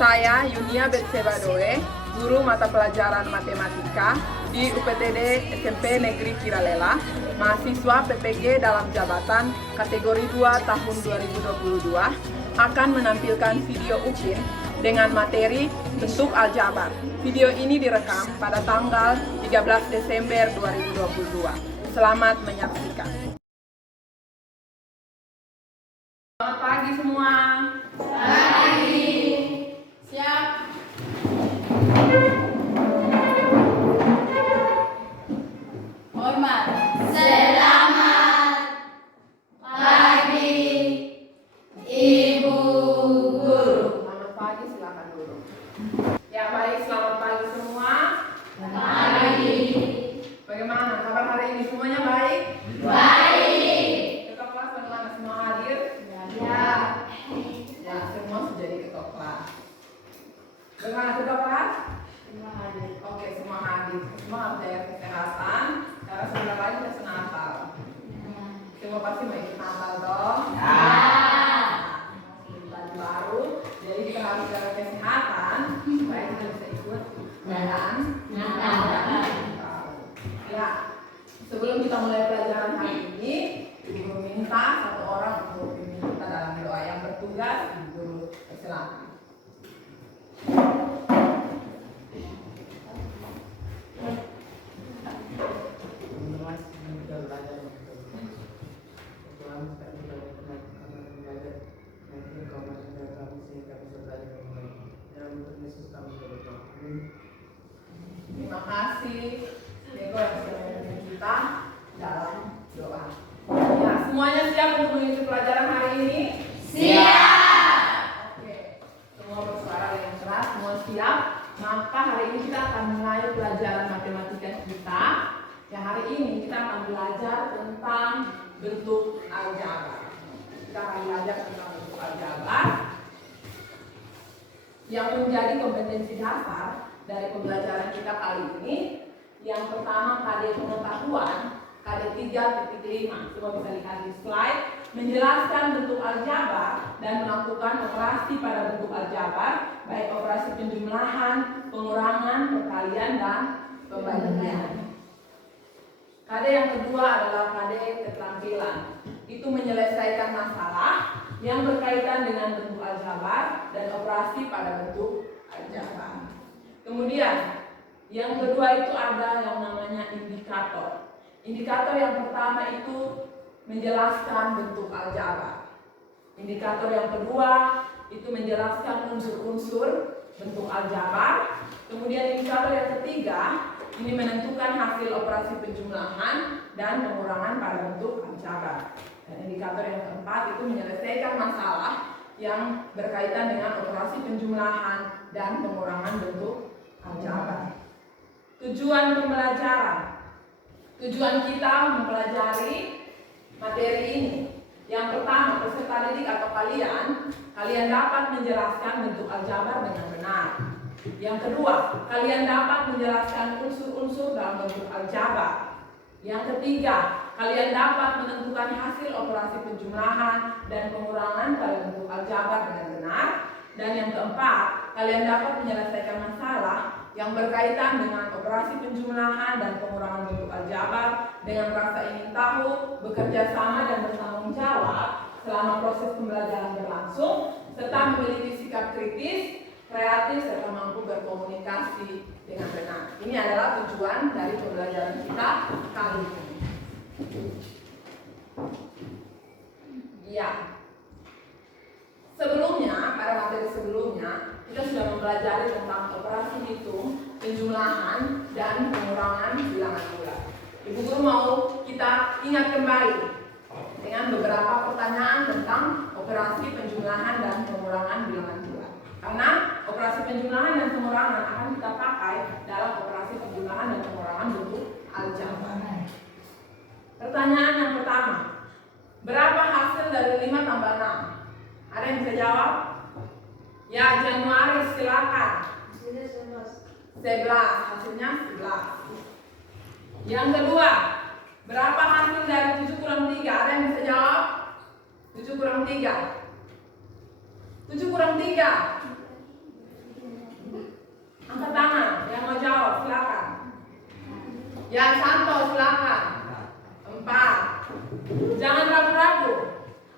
Saya Yunia Betsebadoe, guru mata pelajaran matematika di UPTD SMP Negeri Kiralela, mahasiswa PPG dalam jabatan kategori 2 tahun 2022, akan menampilkan video UPIN dengan materi bentuk aljabar. Video ini direkam pada tanggal 13 Desember 2022. Selamat menyaksikan. Selamat pagi semua. Pagi. Siap. Hormat. Selamat pagi, Ibu Guru. Selamat pagi, silakan dulu. Ya baik, selamat pagi semua. Pagi. Bagaimana kabar hari ini? Semuanya baik? Baik. Ketua kelas bagaimana? Semua hadir? Ya. Ya, semua sudah jadi ketua kelas. Bagaimana ketua kelas? Semua hadir. Oke, semua hadir. Semua harus jaga kesehatan. Karena sebentar lagi kita Natal. Semua pasti mau ikut Natal dong. Baju baru. Jadi kita harus jaga kesehatan supaya kita bisa ikut perayaan Natal. Ya, sebelum kita mulai pelajaran hari ini, Ibu Guru minta satu orang untuk pimpin kita dalam doa yang bertugas. Ibu Guru silakan. Terima kasih Deko yang sudah memimpin kita dalam doa. Ya, semuanya siap untuk mengikuti pelajaran hari ini? Siap. Oke, semua bersuara dengan keras, semua siap. Maka hari ini kita akan mulai pelajaran matematika kita. Ya, hari ini kita akan belajar tentang bentuk aljabar. Kita akan belajar tentang bentuk aljabar yang menjadi kompetensi dasar dari pembelajaran kita kali ini. Yang pertama, KD pengetahuan, KD 3.5. Coba bisa lihat di slide, menjelaskan bentuk aljabar dan melakukan operasi pada bentuk aljabar, baik operasi penjumlahan, pengurangan, perkalian, dan pembagian. KD yang kedua adalah KD keterampilan. Itu menyelesaikan masalah yang berkaitan dengan bentuk aljabar dan operasi pada bentuk aljabar. Kemudian yang kedua itu ada yang namanya indikator. Indikator yang pertama itu menjelaskan bentuk aljabar. Indikator yang kedua itu menjelaskan unsur-unsur bentuk aljabar. Kemudian indikator yang ketiga ini menentukan hasil operasi penjumlahan dan pengurangan pada bentuk aljabar. Dan indikator yang keempat itu menyelesaikan masalah yang berkaitan dengan operasi penjumlahan dan pengurangan bentuk aljabar. Tujuan pembelajaran. Tujuan kita mempelajari materi ini. Yang pertama, peserta didik atau kalian dapat menjelaskan bentuk aljabar dengan benar. Yang kedua, kalian dapat menjelaskan unsur-unsur dalam bentuk aljabar. Yang ketiga, kalian dapat menentukan hasil operasi penjumlahan dan pengurangan pada bentuk aljabar dengan benar. Dan yang keempat, kalian dapat menyelesaikan masalah yang berkaitan dengan operasi penjumlahan dan pengurangan bentuk aljabar dengan rasa ingin tahu, bekerja sama dan bertanggung jawab selama proses pembelajaran berlangsung, serta memiliki sikap kritis, kreatif, serta mampu berkomunikasi dengan benar. Ini adalah tujuan dari pembelajaran kita kali ini. Ya. Sebelumnya, pada materi sebelumnya, kita sudah mempelajari tentang operasi hitung, penjumlahan, dan pengurangan bilangan bulat. Ibu Guru mau kita ingat kembali dengan beberapa pertanyaan tentang operasi penjumlahan dan pengurangan bilangan bulat. Karena operasi penjumlahan dan pengurangan akan kita pakai dalam operasi penjumlahan dan pengurangan bentuk aljabar. Pertanyaan yang pertama, berapa hasil dari 5 tambah 6? Ada yang bisa jawab? Ya, Januari silakan. 11, hasilnya 11. Yang kedua, berapa hasil dari 7 kurang 3? Ada yang bisa jawab? 7 kurang 3. 7 kurang 3. Yang Santo silakan. 4. Jangan ragu-ragu.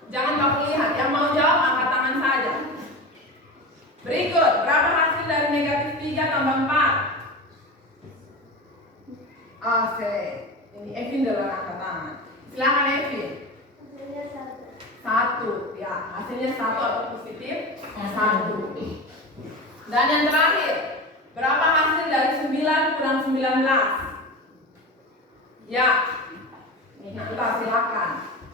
Jangan kamu lihat. Yang mau jawab angkat tangan saja. Berikut, berapa hasil dari negatif 3 tambah 4? Oke. Ini Evin dulu angkat tangan. Silakan Evin. Hasilnya 1. Ya, hasilnya 1 atau positif? 1. Dan yang terakhir, berapa hasil dari 9 kurang 19? Ya, ini kita silakan.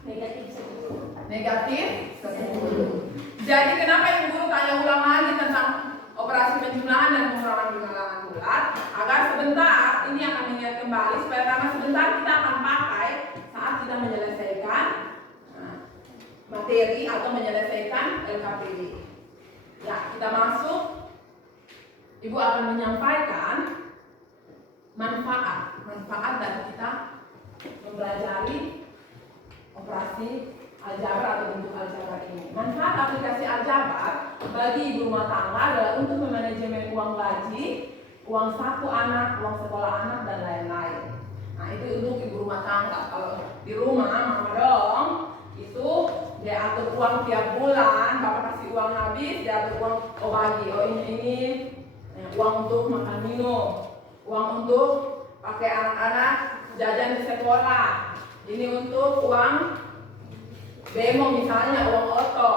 negatif 10. Negatif 10. Jadi kenapa Ibu Guru tanya ulang lagi tentang operasi penjumlahan dan pengurangan bilangan bulat? Agar sebentar ini akan mengingat kembali supaya karena sebentar kita akan pakai saat kita menyelesaikan materi atau menyelesaikan LKPD. Ya, kita masuk. Ibu akan menyampaikan manfaat dari kita mempelajari operasi aljabar atau bentuk aljabar ini. Manfaat aplikasi aljabar bagi ibu rumah tangga adalah untuk memanajemen uang gaji, uang saku anak, uang sekolah anak, dan lain-lain. Nah, itu untuk ibu rumah tangga. Kalau di rumah, mama dong, itu dia atur uang tiap bulan, bapak kasih uang habis, dia atur uang, oh bagi, oh ini uang untuk makan minum, uang untuk pakai anak-anak jajan di sekolah, ini untuk uang demo misalnya, uang oto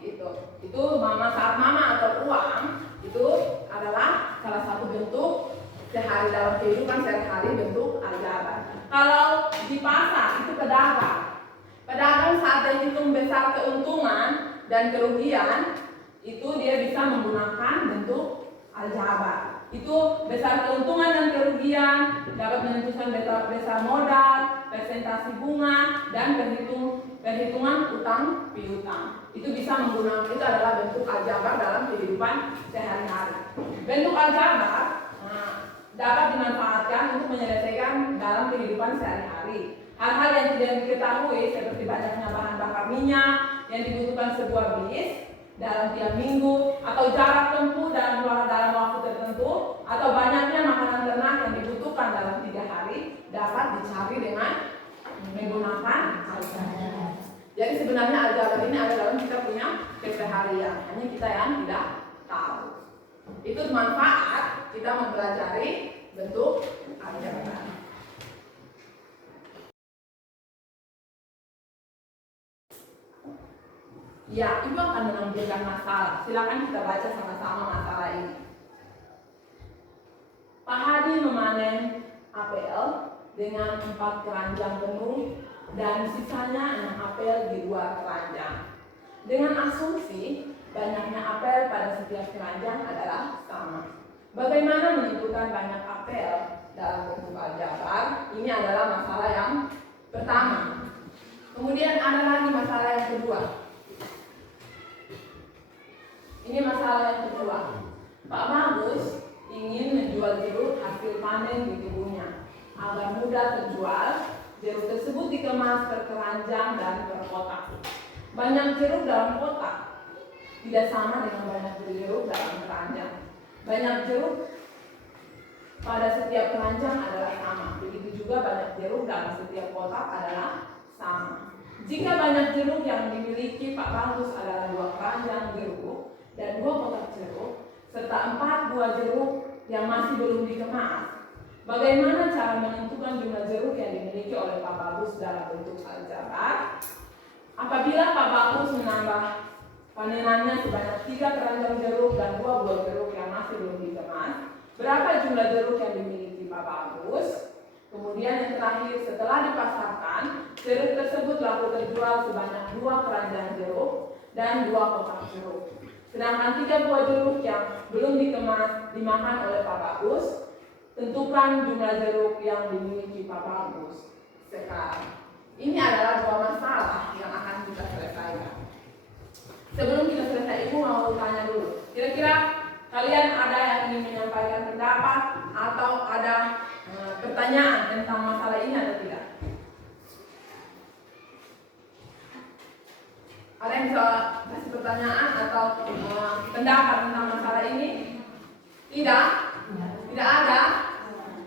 gitu. Itu saat mama atur uang, itu adalah salah satu bentuk sehari dalam kehidupan sehari-hari, bentuk aljabar. Kalau di pasar itu pedagang saat dia hitung besar keuntungan dan kerugian, itu dia bisa menggunakan bentuk aljabar. Itu besar keuntungan dan kerugian, dapat menentukan besar modal, persentase bunga, dan perhitungan utang piutang. Itu bisa menggunakan, itu adalah bentuk aljabar dalam kehidupan sehari-hari. Bentuk aljabar dapat dimanfaatkan untuk menyelesaikan dalam kehidupan sehari-hari. Hal-hal yang tidak diketahui seperti banyaknya bahan bakar minyak yang dibutuhkan sebuah bis dalam tiap minggu, atau jarak tempuh dalam waktu tertentu, atau banyaknya makanan ternak yang dibutuhkan dalam 3 hari dapat dicari dengan menggunakan aljabar. Jadi sebenarnya aljabar ini ada dalam kita punya keseharian, hanya kita yang tidak tahu. Itu manfaat kita mempelajari bentuk aljabar. Ya, Ibu akan menampilkan masalah. Silakan kita baca sama-sama masalah ini. Pak Hadi memanen apel dengan 4 keranjang penuh dan sisanya 6 apel di luar keranjang. Dengan asumsi banyaknya apel pada setiap keranjang adalah sama. Bagaimana menentukan banyak apel dalam bentuk aljabar? Ini adalah masalah yang pertama. Kemudian ada lagi masalah yang kedua. Ini masalah yang kedua. Pak Bagus ingin menjual jeruk hasil panen di kebunnya. Agar mudah terjual, jeruk tersebut dikemas per keranjang dan per kotak. Banyak jeruk dalam kotak tidak sama dengan banyak jeruk dalam keranjang. Banyak jeruk pada setiap keranjang adalah sama. Begitu juga banyak jeruk dalam setiap kotak adalah sama. Jika banyak jeruk yang dimiliki Pak Bagus adalah 2 keranjang jeruk dan 2 kotak jeruk, serta 4 buah jeruk yang masih belum dikemas, bagaimana cara menentukan jumlah jeruk yang dimiliki oleh Pak Bagus dalam bentuk aljabar? Apabila Pak Bagus menambah panenannya sebanyak 3 keranjang jeruk dan 2 buah jeruk yang masih belum dikemas, berapa jumlah jeruk yang dimiliki Pak Bagus? Kemudian yang terakhir, setelah dipasarkan, jeruk tersebut laku terjual sebanyak 2 keranjang jeruk dan 2 kotak jeruk. Sedangkan 3 buah jeruk yang belum dikemas dimakan oleh Pak Bagus. Tentukan jumlah jeruk yang dimiliki Pak Bagus sekarang. Ini adalah 2 masalah yang akan kita selesaikan. Sebelum kita selesai, Ibu mau tanya dulu. Kira-kira kalian ada yang ingin menyampaikan pendapat atau ada pertanyaan tentang masalah ini atau tidak? Ada yang bisa kasih pertanyaan atau pendapat tentang masalah ini? Tidak? Tidak ada?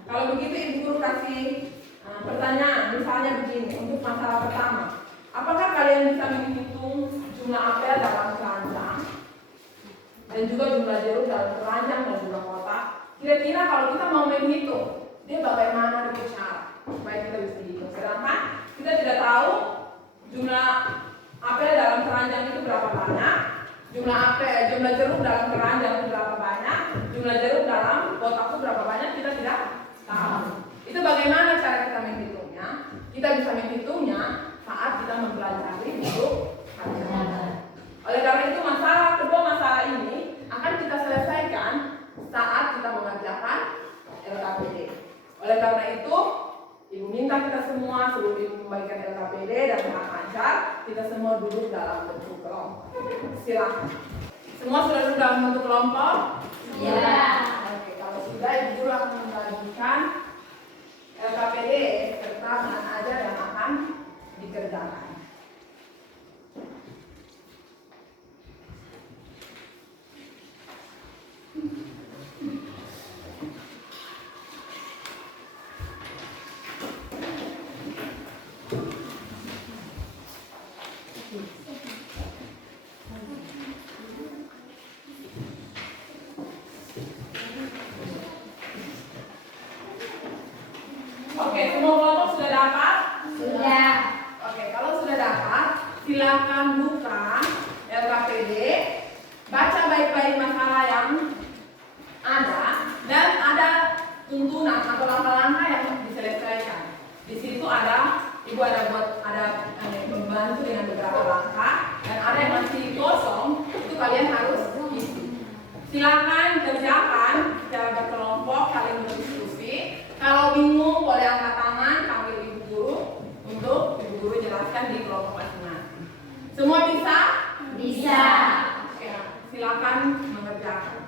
Kalau begitu Ibu Guru kasih Nah, pertanyaan misalnya begini untuk masalah pertama. Apakah kalian bisa menghitung jumlah apel dalam keranjang dan juga jumlah jeruk dalam keranjang dan juga kotak? Kira-kira kalau kita mau menghitung, dia bagaimana dengan cara supaya kita bisa hitung? Sedangkan kita tidak tahu jumlah apel dalam keranjang itu berapa banyak, jumlah jeruk dalam keranjang itu berapa banyak, jumlah jeruk dalam kotak itu berapa banyak, kita tidak tahu. Itu bagaimana cara kita menghitungnya? Kita bisa menghitungnya saat kita mempelajari buku harian. Oleh karena itu kedua masalah ini akan kita selesaikan saat kita mengerjakan LKPD. Oleh karena itu, Ibu minta kita semua sebelum Ibu membagikan LKPD dan hak ajar, kita semua duduk dalam bentuk kelompok. Silakan. Semua sudah duduk dalam bentuk kelompok? Iya. Oke, kalau sudah Ibu guru akan membagikan LKPD serta hak ajar yang akan dikerjakan. Oke, semua kelompok sudah dapat? Sudah. Oke, kalau sudah dapat, silakan buka LKPD, baca baik-baik masalah yang ada, dan ada tuntunan atau langkah-langkah yang diselesaikan. Di situ Ibu ada membantu dengan beberapa langkah, dan ada yang masih kosong, itu kalian harus isi. Silakan kerjakan secara berkelompok, saling berdiskusi. Kalau bingung boleh angkat tangan, panggil Ibu guru untuk Ibu guru jelaskan di kelompok masing-masing. Semua bisa? Bisa. Ya, silakan mengerjakan.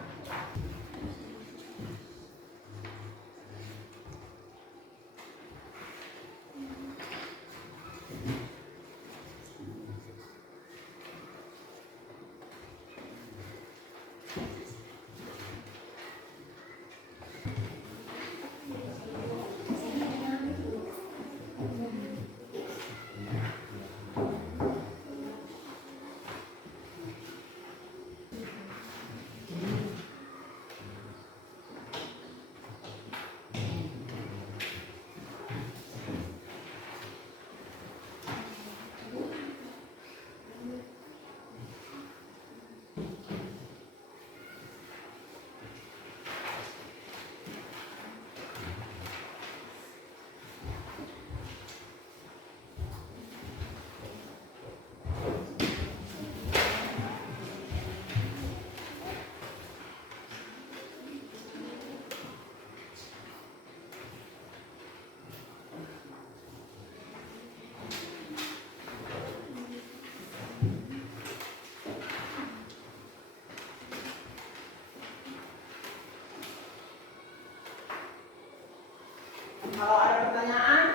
Kalau ada pertanyaan,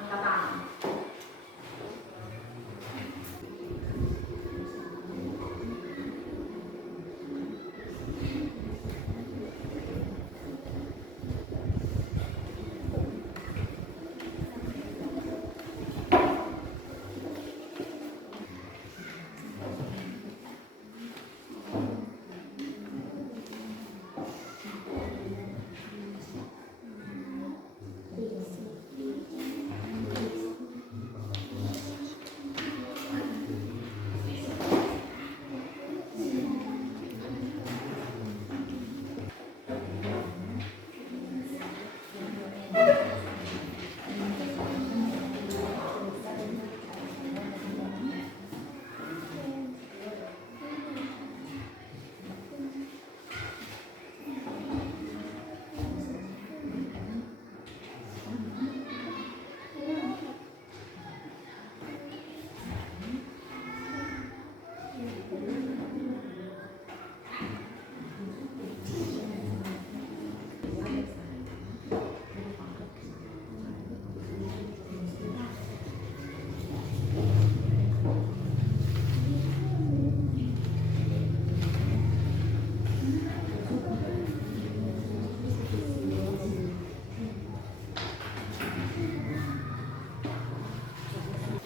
angkat tangan.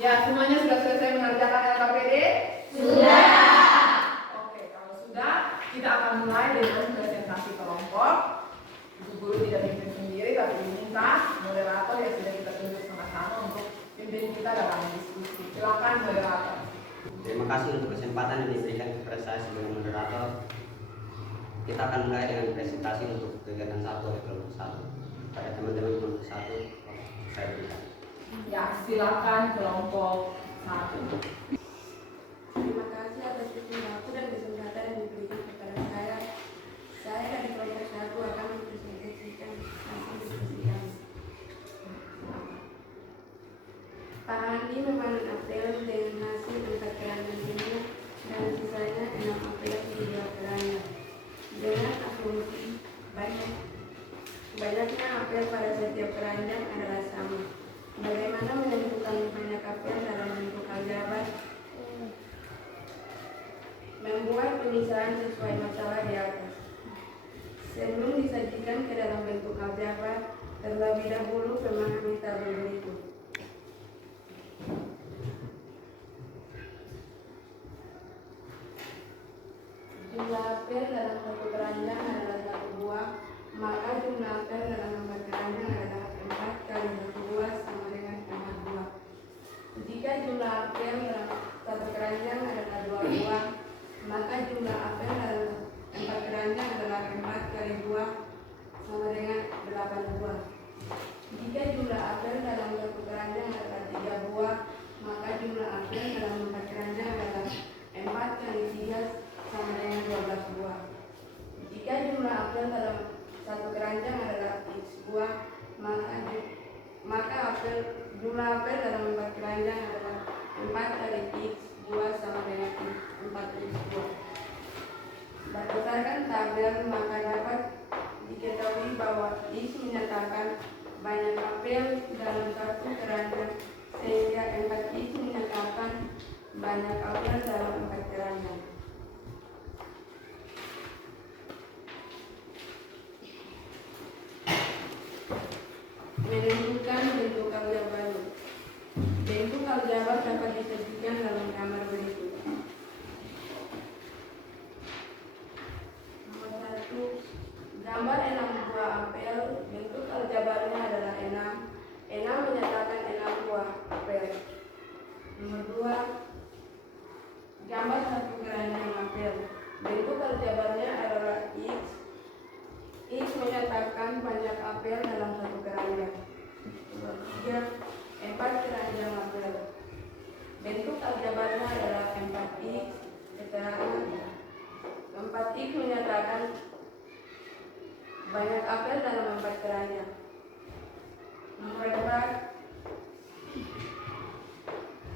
Ya, semuanya sudah selesai mengerjakan LKPD? Sudah. Oke, kalau sudah, kita akan mulai dengan presentasi kelompok. Ibu guru tidak pimpin sendiri, tapi diminta moderator yang sudah kita tunjuk sama-sama untuk pimpin kita dalam diskusi. Silakan moderator. Terima kasih untuk kesempatan yang diberikan kepada saya sebagai moderator. Kita akan mulai dengan presentasi untuk kegiatan 1 oleh kelompok 1. Pada teman-teman kelompok 1, saya berikan. Ya, silakan kelompok 1. Terima kasih atas waktu dan kesempatan yang diberikan kepada saya. Saya dari kelompok 1 akan mempresentasikan hasil diskusi kami. Pak Andi memanen apel dengan hasil 4 keranjang bunga dan sisanya 6 apel di 2 keranjang. Dengan asumsi banyaknya apel pada setiap keranjang adalah sama. Bagaimana menentukan banyak apel dalam bentuk aljabar? Membuat penyisiran sesuai masalah di atas. Sebelum disajikan ke dalam bentuk aljabar, terlebih dahulu memahami tabel berikut. Jumlah apel dalam satu keranjang adalah 1 buah, maka jumlah apel dalam 4 keranjang adalah 4 kali 1 buah sama dengan 4 buah. Jika jumlah apel dalam satu keranjang adalah 2 buah, maka jumlah apel dalam 4 keranjang adalah 4 kali buah sama dengan 8 buah. Jika jumlah apel dalam satu keranjang adalah 3 buah, maka jumlah apel dalam 4 keranjang adalah 4 kali 3 sama dengan 12 buah. Jika jumlah apel dalam satu keranjang adalah x buah, maka jumlah apel dalam 4 keranjang adalah 4 kali x buah sama dengan 4x buah. Berdasarkan tabel, maka dapat diketahui bahwa x menyatakan banyak apel dalam satu keranjang, sehingga 4x menyatakan banyak apel dalam 4 keranjang. Menentukan bentuk aljabar. Bentuk aljabar dapat disajikan dalam gambar berikut. Nomor 1, gambar 6 buah apel. Bentuk aljabarnya adalah 6. 6 menyatakan 6 buah apel. Nomor 2, gambar 1 keranjang apel. Bentuk aljabarnya adalah x. X menyatakan banyak apel dalam satu keranjang. Nomor 3, 4 keranjang apel. Bentuk aljabarnya adalah 4x. Keterangan 4x menyatakan banyak apel dalam 4 keranjang. Nomor 4,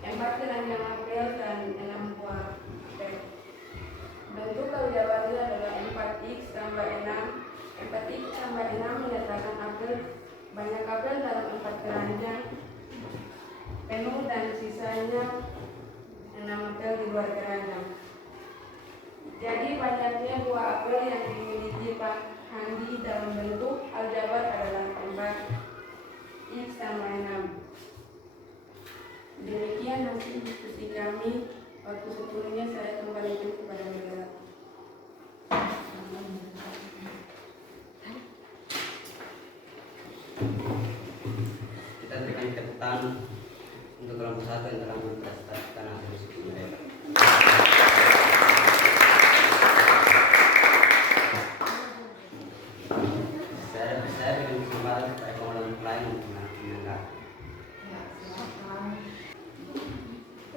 4 keranjang apel dan 6 buah apel. Bentuk aljabarnya adalah 4x tambah 6. 4x tambah 6 menyatakan banyak apel dalam 4 keranjang penuh dan sisanya 6 apel di luar keranjang. Jadi banyaknya buah apel yang dimiliki Pak Handi dalam bentuk aljabar adalah 4x tambah 6. Demikian hasil diskusi kami. Waktu sepenuhnya saya kembalikan kepada moderator. Kita berikan catatan untuk kelompok 1 yang telah mempresentasikan hasil diskusi mereka. Saya berikan kesempatan kepada kelompok lain untuk menanggapi. Ya, silakan.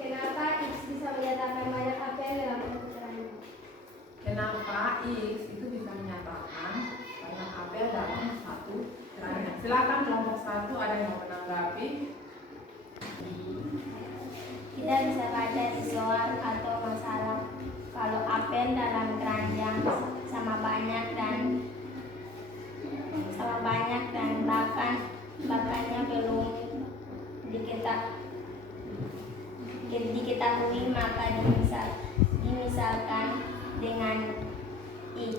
Kenapa X bisa menyatakan banyak apel dalam bentuk keranjang? Kenapa X itu bisa menyatakan banyak apel dalam satu keranjang? Silakan kelompok 1 ada yang mau menanggapi. Kita bisa baca di soal atau masalah kalau apel dalam keranjang sama banyak dan bahkannya belum diketahui, maka dimisalkan dengan X.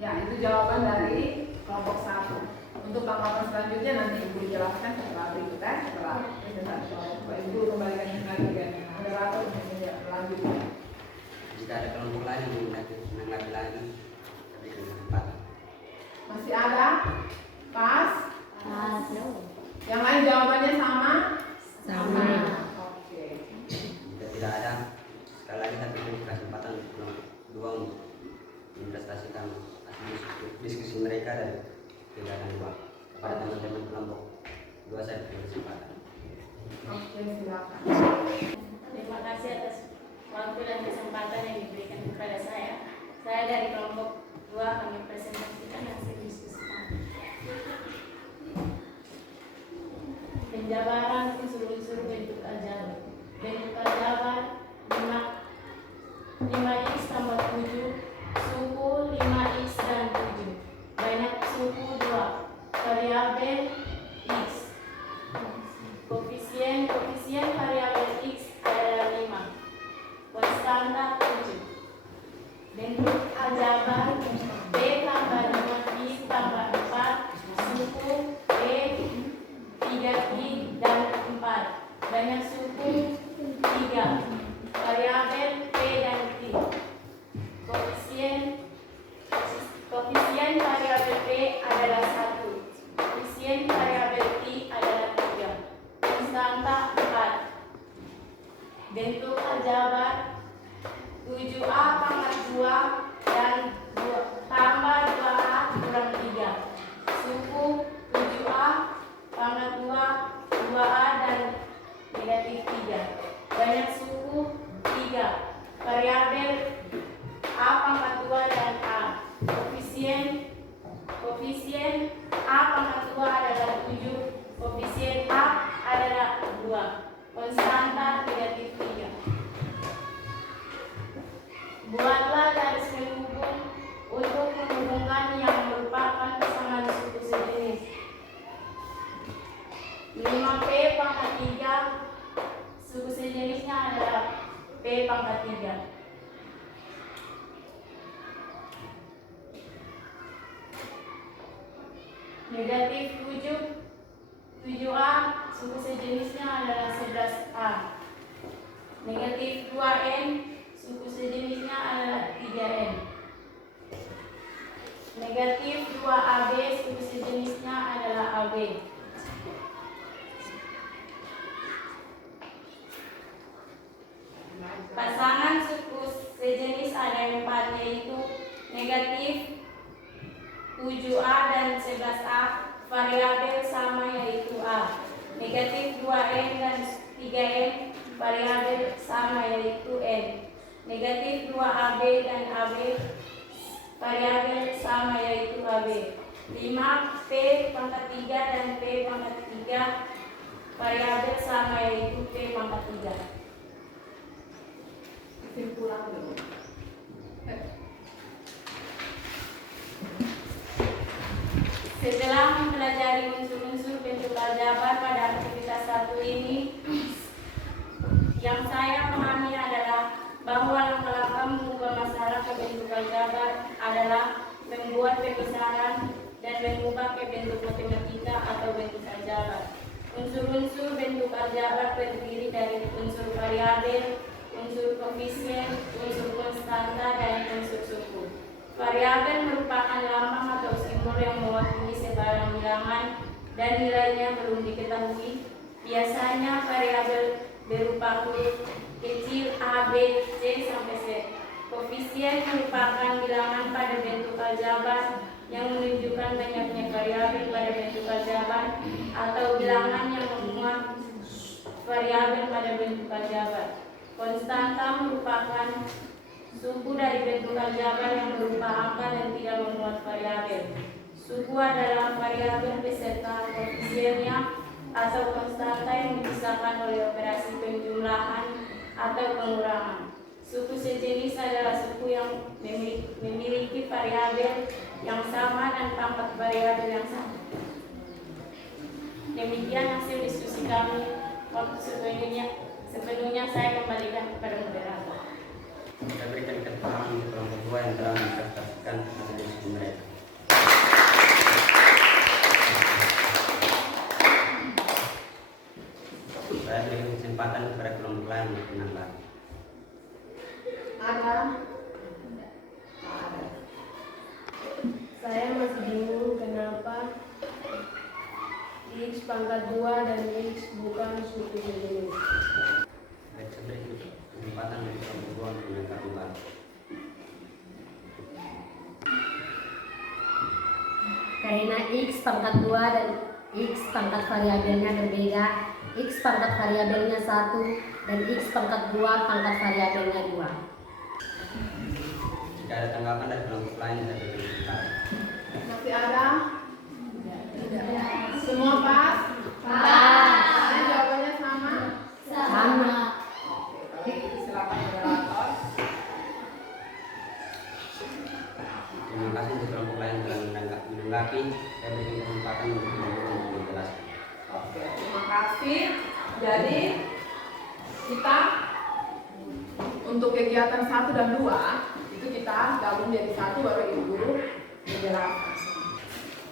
Ya, itu jawaban dari kelompok 1. Untuk tanggapan selanjutnya nanti Ibu jelaskan setelah berikutnya, setelah presentasi oleh Bapak Ibu kembalikan lagi ke moderator untuk melanjutkan. Jika ada kelompok lain yang menanggapi lagi, berikan kesempatan. Masih ada? Pas? Pas. Yang lain jawabannya sama? Sama. Oke. Jika tidak ada, sekali lagi saya berikan kesempatan untuk kelompok 2 untuk menginvestasikan hasil diskusi mereka dari kegiatan 2. Kepada teman-teman kelompok 2 saya berikan kesempatan. Oke, silakan. Terima kasih atas waktu dan kesempatan yang diberikan kepada saya. Saya dari kelompok 2 kami presentasikan hasil diskusi kami. Penjabaran unsur-unsur bentuk aljabar. Bentuk aljabar 5x tambah 7, suku 5x dan 7. Banyak suku 2, variabel x. Koefisien variabel x adalah 5. Konstanta 7. Bentuk aljabar B tambah 5i tambah 4, suku B 3i dan 4. Banyak suku 3. Variabel P dan Q. Koefisien variabel P adalah 1. Koefisien variabel Q adalah 3. Konstanta 4. Bentuk aljabar 7a pangkat 2 dan tambah 2a kurang 3. Suku 7a pangkat 2, 2a dan negatif 3. Banyak suku 3. Variabel a pangkat 2 dan a. Koefisien a pangkat 2 adalah 7. Koefisien a adalah 2. Konstanta negatif 3. Buatlah garis penghubung untuk menghubungkan yang merupakan pasangan suku sejenis. 5p pangkat 3 suku sejenisnya adalah p pangkat 3. Negatif 7a suku sejenisnya adalah 11a. Negatif 2n suku sejenisnya adalah 3n. Negatif 2ab suku sejenisnya adalah ab. Pasangan suku sejenis ada 4, yaitu negatif 7a dan 11a. Variabel sama yaitu a. Negatif 2n dan 3n. Variabel sama yaitu n. Negatif 2ab dan ab. Variabel sama yaitu ab. 5p pangkat 3 dan p pangkat 3. Variabel sama yaitu p pangkat 3. Simpulan dulu. Setelah mempelajari unsur-unsur bentuk aljabar pada aktivitas 1 ini, yang saya pahami adalah bahwa langkah-langkah mengubah masalah ke bentuk aljabar adalah membuat pemisahan dan mengubah ke bentuk matematika atau bentuk aljabar. Unsur-unsur bentuk aljabar terdiri dari unsur variabel, unsur koefisien, unsur konstanta, dan unsur suku. Variabel merupakan lambang atau simbol yang mewakili sebarang bilangan dan nilainya belum diketahui. Biasanya variabel berupa huruf kecil A, B, C sampai Z. Koefisien merupakan bilangan pada bentuk aljabar yang menunjukkan banyaknya variabel pada bentuk aljabar atau bilangan yang memuat variabel pada bentuk aljabar. Konstanta merupakan suku dari bentuk aljabar yang berupa angka dan tidak memuat variabel. Suku adalah variabel beserta koefisiennya atau konstanta yang dipisahkan oleh operasi penjumlahan atau pengurangan. Suku sejenis adalah suku yang memiliki variabel yang sama dan pangkat variabel yang sama. Demikian hasil diskusi kami. Waktu sepenuhnya saya kembalikan kepada moderator. Kita berikan kesempatan untuk kelompok 2 yang telah menginvestasikan hasil diskusi mereka. X pangkat 2 dan X bukan suku sejenis. Baca berikut kesempatan dari kelompok 2 untuk melengkapi bahan. Karena X pangkat 2 dan X pangkat variabelnya berbeda, X pangkat variabelnya 1 dan X pangkat 2 pangkat variabelnya 2. Jika ada tanggapan dari kelompok lain bisa diberitakan. Masih ada? Semua pas? Pas. Jawabannya sama? Sama. Oke, kalau gitu silakan moderator. Terima kasih untuk kelompok lain telah menanggapi. Saya berikan kesempatan untuk menjelaskan. Oke, terima kasih. Jadi kita untuk kegiatan 1 dan 2 itu kita gabung jadi 1 baru Ibu Guru menjelaskan.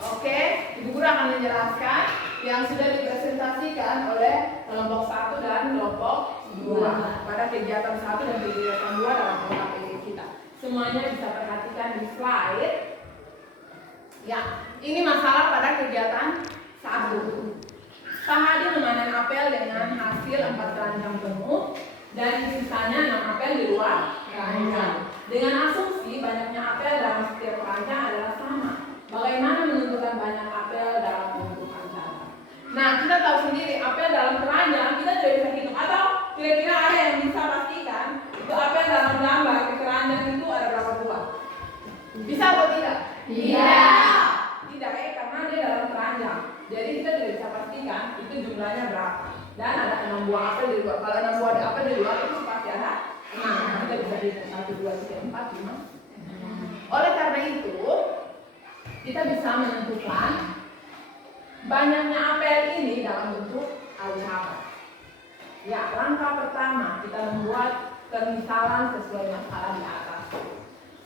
Oke, Ibu Guru akan menjelaskan yang sudah dipresentasikan oleh kelompok 1 dan kelompok 2 pada kegiatan 1 dan kegiatan 2 dalam program kita. Semuanya bisa perhatikan di slide. Ya, ini masalah pada kegiatan 1. Pak Hadi memanen apel dengan hasil 4 keranjang penuh dan sisanya 6 apel di luar keranjang. Dengan asumsi banyaknya apel dalam setiap keranjang adalah sama. Bagaimana menentukan banyak apel dalam menentukan cara? Nah, kita tahu sendiri apel dalam keranjang kita tidak bisa hitung. Atau kira-kira ada yang bisa pastikan itu apel dalam gambar di keranjang itu ada berapa buah? Bisa atau tidak? Tidak. Tidak, karena dia dalam keranjang. Jadi kita tidak bisa pastikan itu jumlahnya berapa. Dan ada 6 buah apel di luar. Kalau 6 buah apel di luar itu pasti ada 6. Kita bisa hitung 1, 2, 3, 4, 5. Oleh karena itu, kita bisa menentukan banyaknya apel ini dalam bentuk aljabar. Ya, langkah pertama kita membuat permisalan sesuai masalah di atas.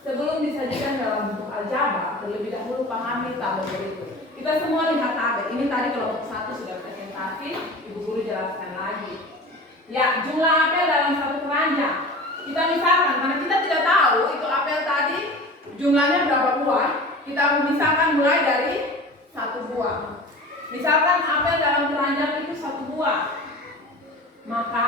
Sebelum disajikan dalam bentuk aljabar, terlebih dahulu pahami tabel berikut. Kita semua lihat tabel. Ini tadi kelompok 1 sudah presentasi, Ibu Guru jelaskan lagi. Ya, jumlah apel dalam satu keranjang. Kita misalkan, karena kita tidak tahu itu apel tadi jumlahnya berapa buah, kita misalkan mulai dari 1 buah. Misalkan apel dalam keranjang itu 1 buah. Maka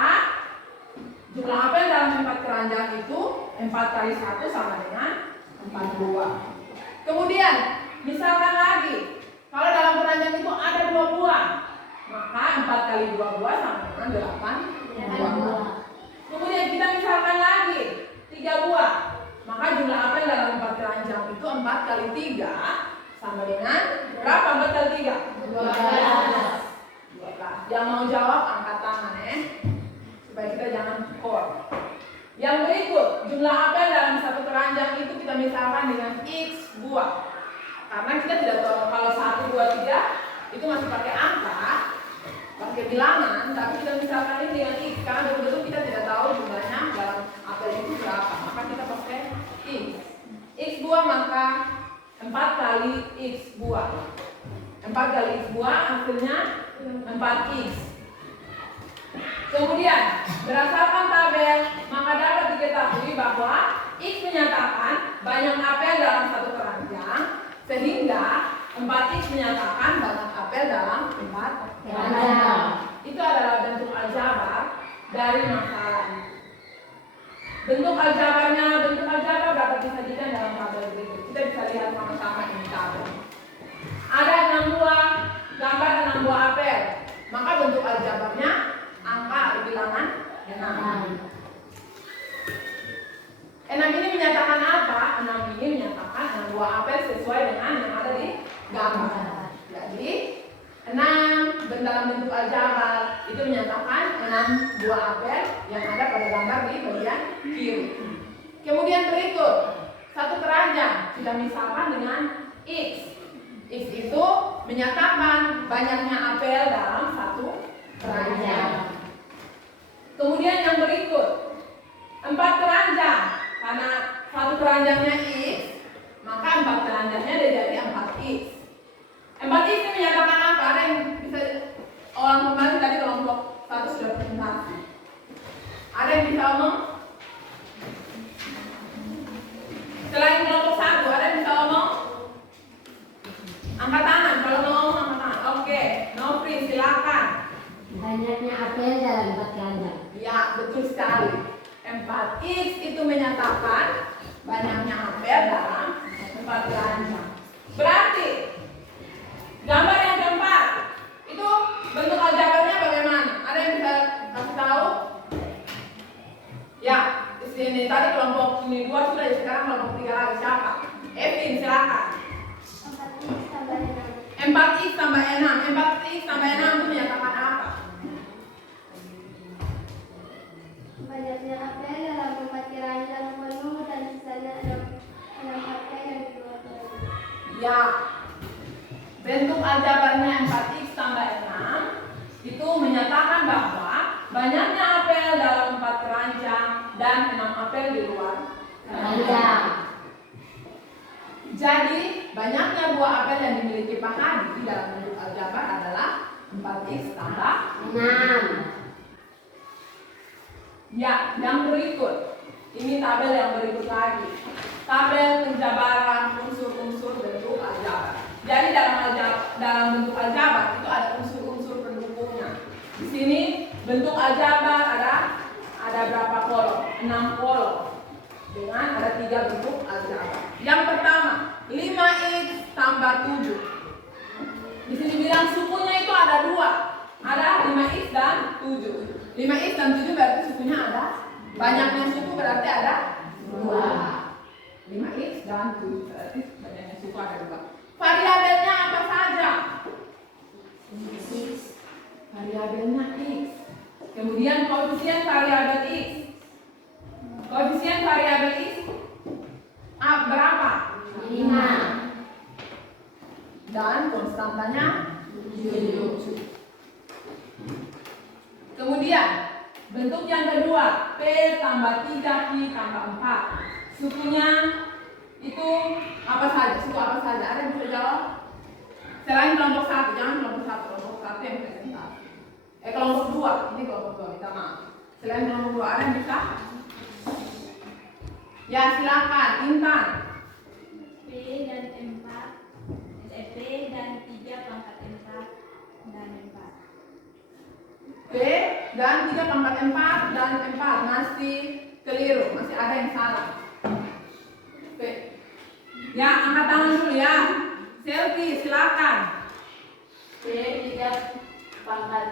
jumlah apel dalam 4 keranjang itu 4 kali 1 sama dengan 4 buah. Kemudian, misalkan lagi, kalau dalam keranjang itu ada 2 buah, maka 4 kali 2 buah sama dengan 8 buah. Kemudian kita misalkan lagi 3 buah, maka jumlah apel dalam 4 keranjang itu 4 kali 3 sama dengan berapa? 4 kali 3? 12. Yang mau jawab angkat tangan supaya kita jangan kor. Yang berikut, jumlah apel dalam satu keranjang itu kita misalkan dengan X buah. Karena kita tidak tahu kalau 1, 2, 3 itu masih pakai angka, pakai bilangan, tapi kita misalkan ini dengan X karena betul-betul kita tidak tahu jumlahnya dalam apel itu berapa. Maka kita pakai X. X buah maka 4 kali X buah. 4 kali X buah hasilnya 4X. Kemudian berdasarkan tabel maka dapat diketahui bahwa X menyatakan banyak apel dalam satu keranjang sehingga 4X menyatakan banyak apel dalam 4 keranjang. Itu adalah bentuk aljabar dari masalah ini. Bentuk aljabar dapat disajikan dalam tabel berikut. Kita bisa lihat sama-sama ini tabel. Ada 6 buah gambar 6 buah apel. Maka bentuk aljabarnya angka bilangan 6. 6 ini menyatakan apa? 6 ini menyatakan 6 buah apel sesuai dengan yang ada di gambar. Jadi 6 dalam bentuk aljabar itu menyatakan 6 buah apel yang ada pada gambar di bagian kiri. Kemudian berikut satu keranjang kita misalkan dengan X. X itu menyatakan banyaknya apel dalam satu keranjang. Kemudian yang berikut 4 keranjang. Karena satu keranjangnya X, maka 4 keranjangnya dia jadi 4X. 4X ini menyatakan apa? Ada yang bisa orang kemarin tadi kelompok 1 sudah presentasi. Ada yang bisa ngomong? Selain kelompok 1, ada yang bisa ngomong? Angkat tangan, kalau mau ngomong angkat tangan. Oke, no free. Banyaknya apel dalam 4 keranjang. Ya, betul sekali. 4x itu menyatakan banyaknya apel dalam 4 keranjang. Berarti gambar yang keempat itu bentuk aljabarnya bagaimana? Ada yang bisa kasih tahu? Ya, di sini tadi kelompok ini 2 sudah, sekarang kelompok 3 lagi. Siapa? Evin, silakan. 4x tambah 6. 4x tambah 6 itu menyatakan apa? Banyaknya apel dalam 4 keranjang penuh dan sisanya 6 apel yang dikeluarkan. Ya, bentuk aljabarnya 4x tambah 6 itu menyatakan bahwa banyaknya apel dalam 4 keranjang dan 6 apel di luar Keranjang. Jadi, banyaknya buah apel yang dimiliki Pak Hadi dalam bentuk aljabar adalah 4x tambah 6. Ya, yang berikut. Ini tabel yang berikut lagi. Tabel penjabaran unsur-unsur bentuk aljabar. Jadi dalam bentuk aljabar itu ada unsur-unsur pendukungnya. Di sini bentuk aljabar ada berapa kolom? 6 kolom. Dengan ada 3 bentuk aljabar. Yang pertama, 5x tambah 7. Di sini bilang sukunya itu ada 2. Ada 5x dan 7. 5x dan 7 berarti sukunya ada. Banyaknya suku berarti ada 2. 5x dan 7 berarti banyaknya suku ada 2. Variabelnya apa saja? X. Variabelnya x. Kemudian koefisien variabel x. Koefisien variabel x berapa? 5. Dan konstantanya 7. Kemudian bentuk yang kedua, P tambah 3 Q tambah 4. Sukunya itu apa saja? Suku apa saja? Ada yang bisa jawab? Selain kelompok 1, jangan kelompok 1. Kelompok 1 yang presentasi. Kelompok 2, ini kelompok 2, minta maaf. Selain kelompok 2, ada yang bisa? Ya, silakan, Intan. P dan 4, P dan 3 pangkat 4 dan 4. P dan 3 pangkat 4 dan 4 masih keliru, masih ada yang salah. P. Ya, angkat tangan dulu ya. Selfie, silakan. P 3 pangkat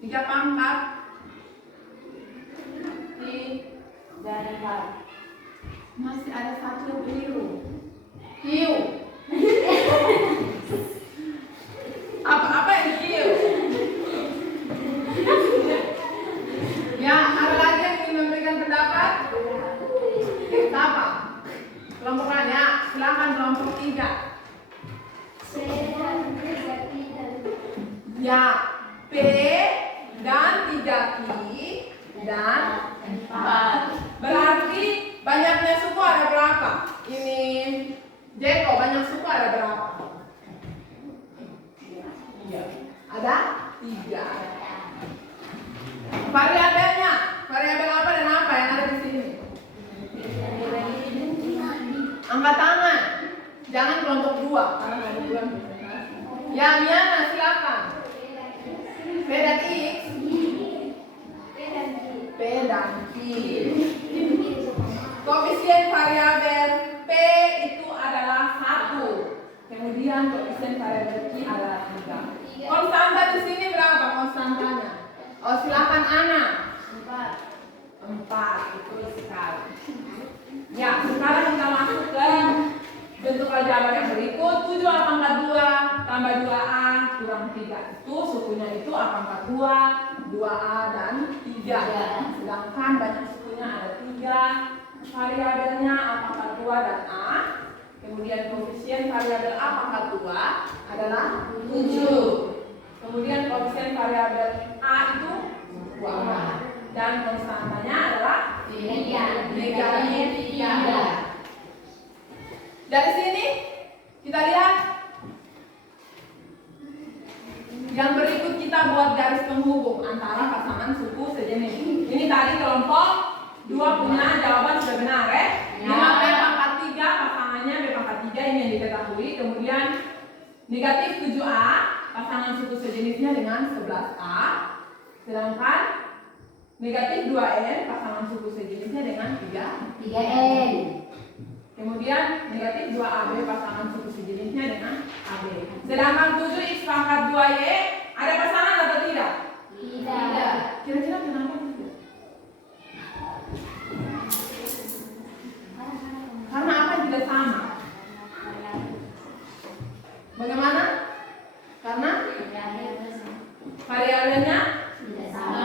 3 pangkat Q dan 4. masih ada satu yang keliru. Q. Apa yang Q? Ya, ada lagi yang ingin memberikan pendapat? Siapa? Kelompok lain ya, silakan kelompok 3. C dan 3 Q dan Ya, P dan 3 Q dan 4. Berarti banyaknya suku ada berapa? Ini Jeko, banyak suku ada berapa? Iya. Ada 3. Variabelnya, variabel apa dan apa yang ada di sini? Angkat tangan. Jangan kelompok 2 karena ada 2 yang presentasi. Ya, Miana silakan. P dan X, P dan Q. Koefisien variabel P itu adalah 1. Kemudian koefisien variabel Q adalah 3. Konstanta di sini berapa konstantanya? Oh, silakan Ana. 4, betul sekali. Ya, sekarang kita masuk ke bentuk aljabar yang berikut. 7A pangkat 2 tambah 2A kurang 3. Itu sukunya itu A pangkat 2, 2A dan 3. Sedangkan banyak sukunya ada 3. Variabelnya A pangkat 2 dan A. Kemudian koefisien variabel A pangkat 2 adalah 7. Kemudian koefisien variabel A itu 2. Dan konstantanya adalah negatif 3. Dari sini kita lihat yang berikut, kita buat garis penghubung antara pasangan suku sejenis. Ini tadi kelompok 2 punya jawaban sudah benar ya. 5B pangkat 3 pasangannya B pangkat 3, ini yang diketahui. Kemudian negatif 7A pasangan suku sejenisnya dengan 11A. Sedangkan negatif 2N pasangan suku sejenisnya dengan 3N. Kemudian negatif 2AB pasangan suku sejenisnya dengan AB. Sedangkan 7X pangkat 2Y ada pasangan atau tidak? Tidak. Kira-kira kenapa tidak? Karena apa yang tidak sama? Bagaimana? Karena variabelnya Tidak sama.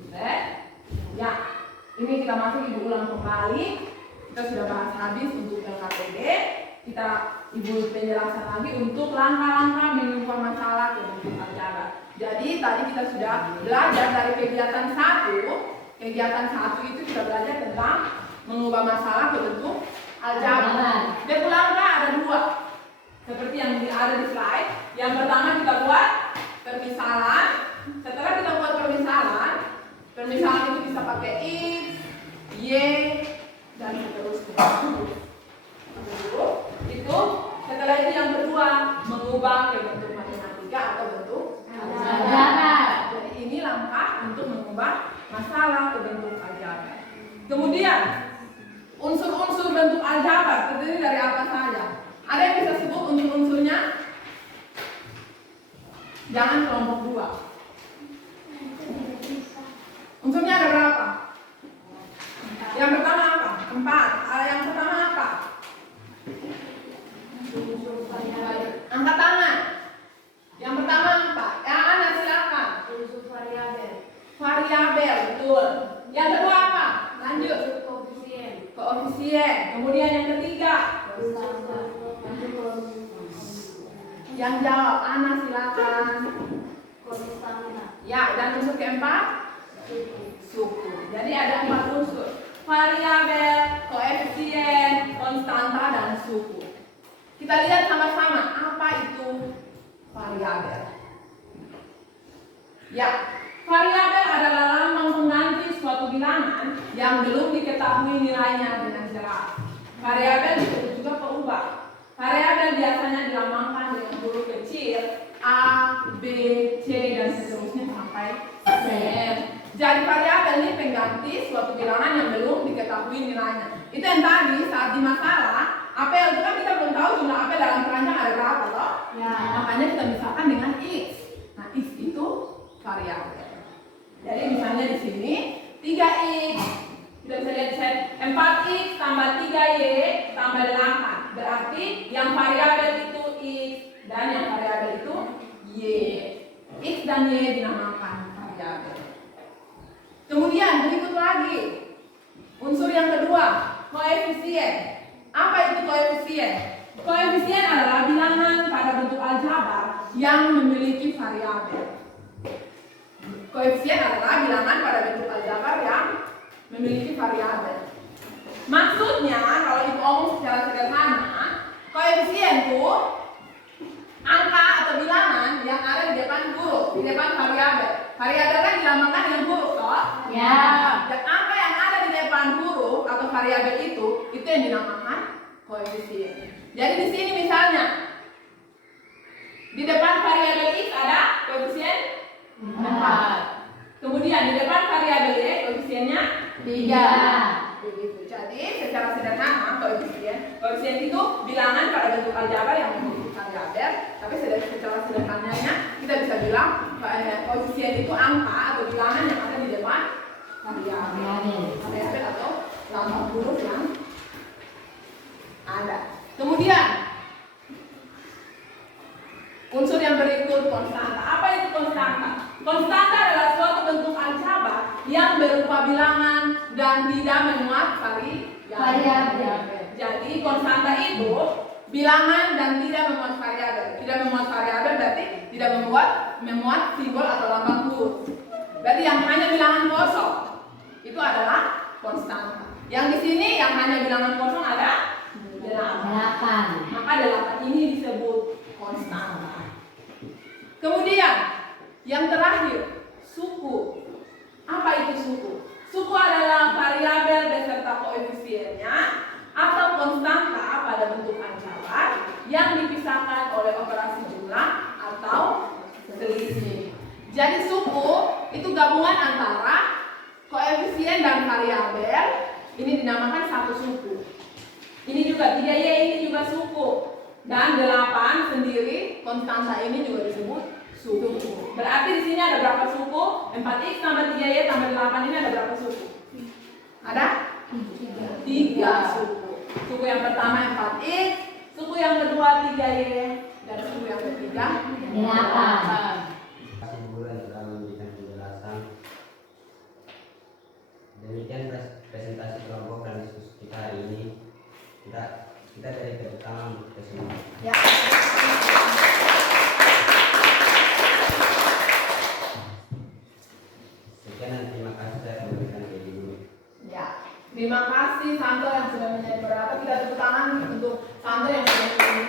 Oke. Ya, ini kita masuk ibu ulang kembali. Kita sudah bahas habis untuk LKPD. Kita ibu penjelasan lagi untuk langkah-langkah mengubah masalah ke bentuk aljabar. Jadi tadi kita sudah belajar dari kegiatan 1. Kegiatan 1 itu kita belajar tentang mengubah masalah ke bentuk aljabar. Bentuk langkah ada 2. Seperti yang ada di slide. Yang pertama kita buat permisalan. Setelah kita buat permisalan itu bisa pakai X, Y, dan seterusnya. Itu setelah itu yang kedua mengubah ke bentuk matematika atau bentuk aljabar. Jadi ini langkah untuk mengubah masalah ke bentuk aljabar. Kemudian unsur-unsur bentuk aljabar terdiri dari apa saja? Ada yang bisa sebut unsur-unsurnya? Jangan kelompok 2. Unsurnya ada berapa? Yang pertama apa? 4. Yang pertama apa? Angkat tangan. Yang pertama apa? Ya, Ana silakan. Unsur variabel. Variabel, betul. Yang kedua apa? Lanjut. Koefisien. Koefisien. Kemudian yang ketiga. Yang jawab, Ana silakan. Konstanta. Ya, dan unsur keempat? Suku. Jadi ada 4 unsur. Variabel, koefisien, konstanta, dan suku. Kita lihat sama-sama apa itu variabel. Ya, variabel adalah lambang pengganti suatu bilangan yang belum diketahui nilainya dengan jelas. Variabel disebut juga perubahan. Variabel biasanya dilambangkan dengan huruf kecil A, B, C, dan seterusnya sampai Z. Jadi variabel ini pengganti suatu bilangan yang belum diketahui nilainya. Itu yang tadi saat di masalah, apel itu kan kita belum tahu jumlah apel dalam keranjang ada berapa toh? Ya. Makanya kita misalkan dengan X. Nah, X itu variabel. Jadi misalnya di sini 3X, kita bisa lihat set 4X tambah 3Y tambah 8. Berarti yang variabel itu X dan yang variabel itu Y. X dan Y dinamakan variabel. Kemudian berikut lagi unsur yang kedua, koefisien. Apa itu koefisien? Koefisien adalah bilangan pada bentuk aljabar yang memiliki variabel. Koefisien adalah bilangan pada bentuk aljabar yang memiliki variabel. Maksudnya kalau ibu omong secara sederhana, koefisien itu angka atau bilangan yang ada di depan huruf, di depan variabel. Variabel kan dilambangkan dengan huruf toh? Ya. Dan angka yang ada di depan huruf atau variabel itu yang dinamakan koefisien. Jadi di sini misalnya di depan variabel X ada koefisien 4. Kemudian di depan variabel Y koefisiennya 3. Begitu. Jadi secara sederhana koefisien itu bilangan pada bentuk aljabar yang memiliki variabel. Tapi secara sederhananya kita bisa bilang koefisien itu angka atau bilangan yang ada di depan variabel atau lambang huruf yang ada. Kemudian unsur yang berikut konstanta. Apa itu konstanta? Konstanta adalah suatu bentuk aljabar yang berupa bilangan dan tidak memuat variabel. Jadi konstanta itu bilangan dan tidak memuat variabel. Tidak memuat variabel berarti tidak memuat simbol atau lambang huruf. Berarti yang hanya bilangan kosong itu adalah konstanta. Yang di sini yang hanya bilangan kosong ada 8. Maka 8 ini disebut konstanta. Kemudian yang terakhir, suku. Apa itu suku? Suku adalah variabel beserta koefisiennya atau konstanta pada bentuk aljabar yang dipisahkan oleh operasi jumlah atau selisih. Jadi suku itu gabungan antara koefisien dan variabel. Ini dinamakan satu suku. Ini juga 3Y ini juga suku. Dan 8 sendiri konstanta ini juga disebut suku. Berarti di sini ada berapa suku? 4X tambah 3Y tambah 8 ini ada berapa suku? Ada? 3 suku. Suku yang pertama 4X, suku yang kedua 3Y, dan suku yang ketiga 8. Kasih guru yang telah memberikan penjelasan. Demikian presentasi kelompok dan diskusi kita hari ini. Kita dari pertama ke sini. Ya. Sekian dan terima kasih saya memberikan ke ibu. Ya. Terima kasih Santo yang sudah menjadi moderator. Kita tepuk tangan untuk Santo yang sudah menjadi.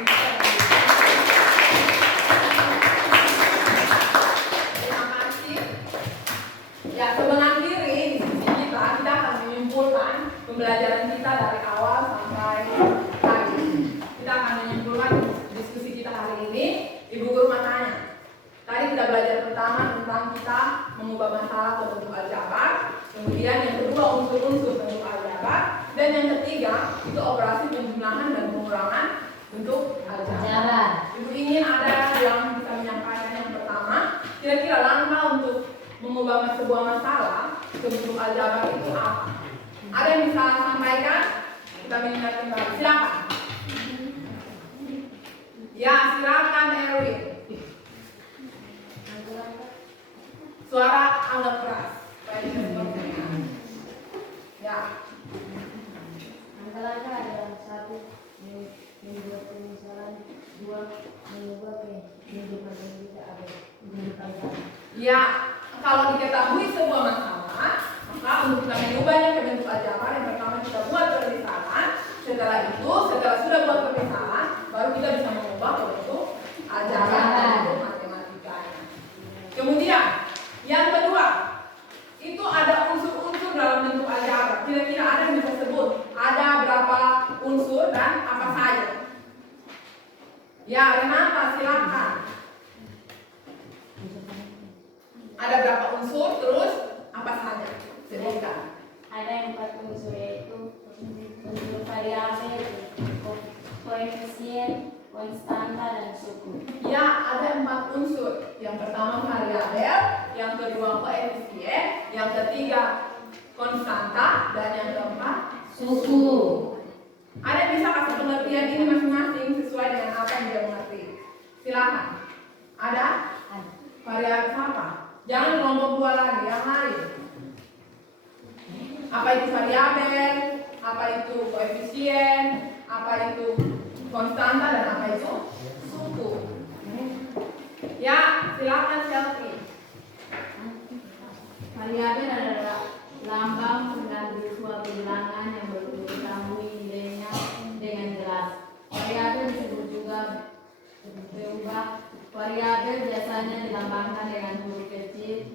Terima kasih. Ya, sebenarnya diri diskusi kita akan menyimpulkan pembelajaran kita dari awal sampai hari. Kita akan menyimpulkan diskusi kita hari ini. Ibu guru matanya. Tadi kita belajar pertama tentang kita mengubah masalah ke bentuk aljabar. Kemudian yang kedua unsur-unsur bentuk aljabar. Dan yang ketiga itu operasi penjumlahan dan pengurangan bentuk aljabar. Ibu ingin ada yang bisa menyampaikan yang pertama. Kira-kira langkah untuk mengubah sebuah masalah ke bentuk aljabar itu apa? Ada yang bisa sampaikan? Kita mengingatkan kembali. Silakan. Ya, silakan Erwin. Suara agak keras. Supaya bisa didengar. Ya. Langkah-langkah adalah 1. Membuat pemisalan, 2. Mengubah kehidupan yang tidak ada bentuk aljabar. Ya, kalau diketahui sebuah masalah, maka untuk kita mengubahnya ke bentuk aljabar, yang pertama kita buat permisalan. Setelah itu, setelah sudah buat permisalan, baru kita bisa mengubah ke bentuk aljabar untuk matematikanya. Kemudian, yang kedua, itu ada unsur-unsur dalam bentuk aljabar. Kira-kira ada yang bisa sebut ada berapa unsur dan apa saja? Ya, Renata, silakan. Ada berapa unsur, terus apa saja? Sebutkan. Ada 4 unsur, yaitu unsur variabel, koefisien, konstanta, dan suku. Ya, ada 4 unsur. Yang pertama variabel, yang kedua koefisien, yang ketiga konstanta, dan yang keempat Suku. Ada yang bisa kasih pengertian ini masing-masing sesuai dengan apa yang dia mengerti. Silakan. Ada? Variabel apa? Jangan kelompok 2 lagi, yang lain. Apa itu variabel? Apa itu koefisien? Apa itu konstanta dan apa itu suku? Ya, silakan Selfie. Variabel adalah lambang pengganti suatu bilangan yang belum diketahui nilainya dengan jelas. Variabel disebut juga berubah. Variabel biasanya dilambangkan dengan huruf kecil,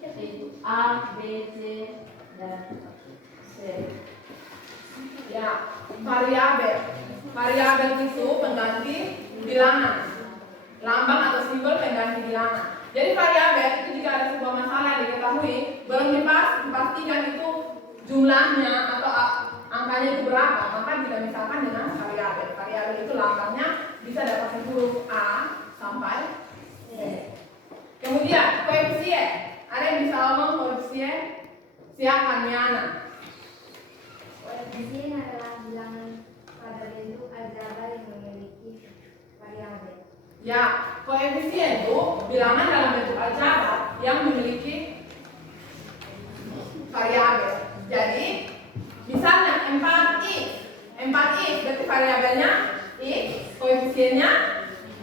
yaitu A, B, C, dan C. Ya, variabel. Variabel itu pengganti bilangan. Lambang atau simbol pengganti bilangan. Jadi variabel itu jika ada sebuah masalah yang diketahui belum dipastikan itu jumlahnya atau angkanya itu berapa, maka kita misalkan dengan variabel. Variabel itu lambangnya bisa dapat huruf A sampai C. Kemudian koefisien. Ada yang bisa ngomong koefisien? Silakan Miana. Koefisien adalah bilangan pada bentuk aljabar yang memiliki variabel. Ya, koefisien itu bilangan dalam bentuk aljabar yang memiliki variabel. Jadi, misalnya 4x. 4x berarti variabelnya x, koefisiennya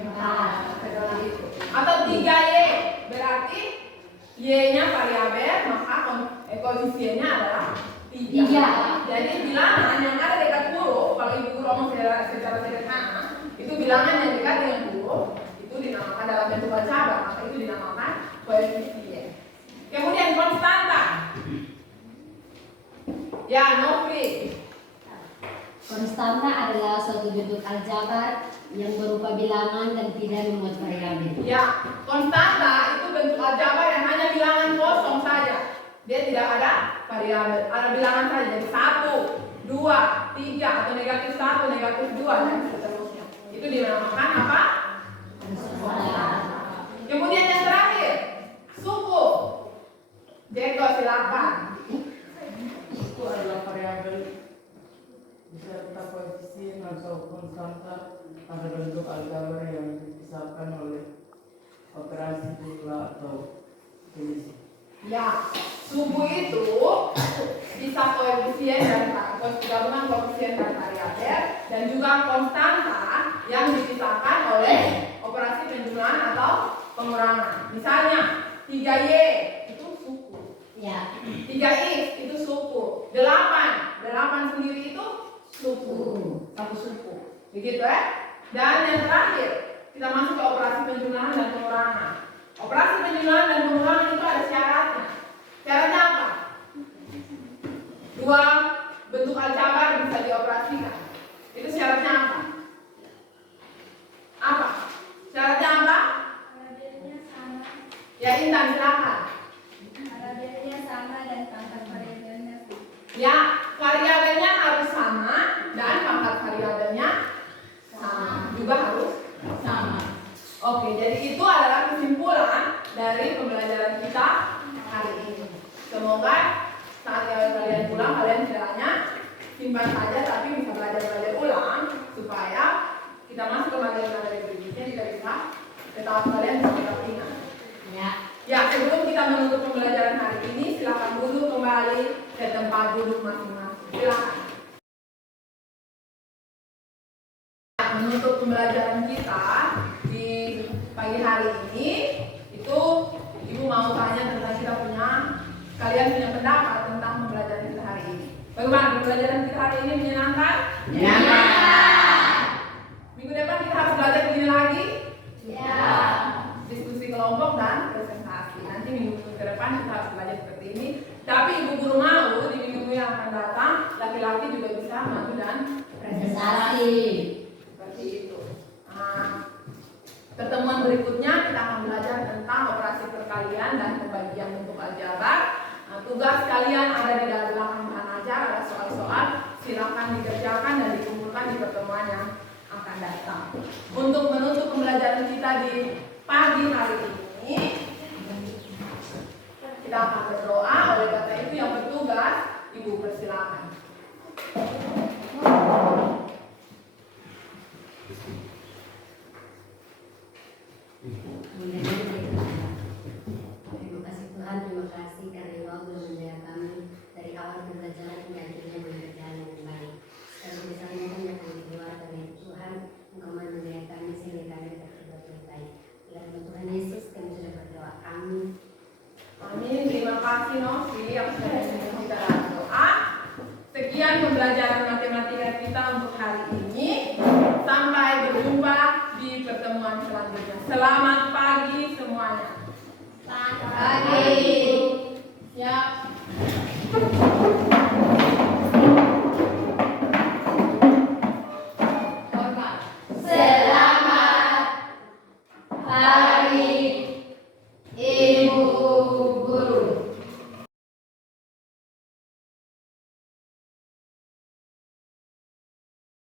4. Seperti itu. Atau 3y berarti y-nya variabel, maka koefisiennya adalah 3. Jadi bilangan yang ada dekat huruf, kalau ibu guru ngomong secara sederhana, itu bilangan yang dekat dengan huruf itu dinamakan dalam bentuk aljabar, maka itu dinamakan koefisien. Kemudian konstanta. Ya, Novri. Konstanta adalah suatu bentuk aljabar yang berupa bilangan dan tidak memuat variabel. Ya, konstanta itu bentuk aljabar yang hanya bilangan kosong saja. Dia tidak ada variabel, ada bilangan saja. Jadi 1, 2, 3 atau negatif 1, negatif 2 dan seterusnya. Itu dinamakan apa? Kemudian yang terakhir, suku. Jeko silakan. Itu adalah variabel beserta koefisien atau konstanta pada bentuk aljabar yang dipisahkan oleh operasi jumlah atau selisih. Ya, suku itu bisa koefisien dan gabungan koefisien dan variabel dan juga konstanta yang dipisahkan oleh operasi penjumlahan atau pengurangan. Misalnya 3Y itu suku. Ya. 3X itu suku. 8 sendiri itu suku. Satu suku. Begitu ya? Dan yang terakhir, kita masuk ke operasi penjumlahan dan pengurangan. Operasi penjumlahan dan pengurangan itu ada syaratnya. Syaratnya apa? 2 bentuk aljabar bisa dioperasikan. Itu syaratnya apa? Apa? Syaratnya apa? Variabelnya sama. Ya Intan silakan. Variabelnya sama dan pangkat variabelnya sama. Ya, variabelnya harus sama dan pangkat variabelnya sama. Juga harus sama. Oke, jadi itu adalah kesimpulan dari pembelajaran kita hari ini. Semoga saat kalian pulang kalian tidak hanya simpan saja tapi bisa belajar ulang supaya kita masuk ke materi-materi berikutnya tidak bisa tetap kalian bisa tetap ingat. Ya. Ya, sebelum kita menutup pembelajaran hari ini, silakan duduk kembali ke tempat duduk masing-masing. Silakan. Menutup pembelajaran kita di pagi hari ini, itu Ibu mau tanya tentang kalian punya pendapat tentang pembelajaran kita hari ini. Bagaimana pembelajaran kita hari ini menyenangkan? Menyenangkan. Minggu depan kita harus belajar begini lagi? Ya. Diskusi kelompok dan presentasi. Nanti minggu ke depan kita harus belajar seperti ini. Tapi Ibu guru mau di minggu yang akan datang laki-laki juga bisa maju dan Presentasi. seperti itu. Pertemuan berikutnya kita akan belajar tentang operasi perkalian dan pembagian bentuk aljabar. Tugas kalian ada di dalam belakang bahan ajar, ada soal-soal, silakan dikerjakan dan dikumpulkan di pertemuan yang akan datang. Untuk menutup pembelajaran kita di pagi hari ini, kita akan berdoa. Oleh karena itu yang bertugas, Ibu persilakan. Terima kasih Tuhan, terima kasih karena Engkau telah menjaga kami dari awal pembelajaran hingga akhirnya berjalan dengan baik. Sekarang misalnya kami akan keluar dari Tuhan, Engkau menjaga kami sehingga kami dapat berbuat yang baik. Dalam Tuhan Yesus kami sudah berdoa. Amin. Amin. Terima kasih Novi yang sudah menyusun kita dalam doa. Sekian pembelajaran matematika kita untuk hari ini. Sampai berjumpa di pertemuan selanjutnya. Selamat